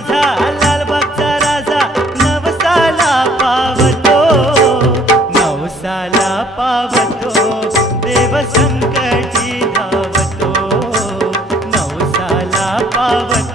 माझा लालबागचा राजा नवसाला पावतो, नवसाला पावतो, देव संकटी धावतो, नवसाला पावतो.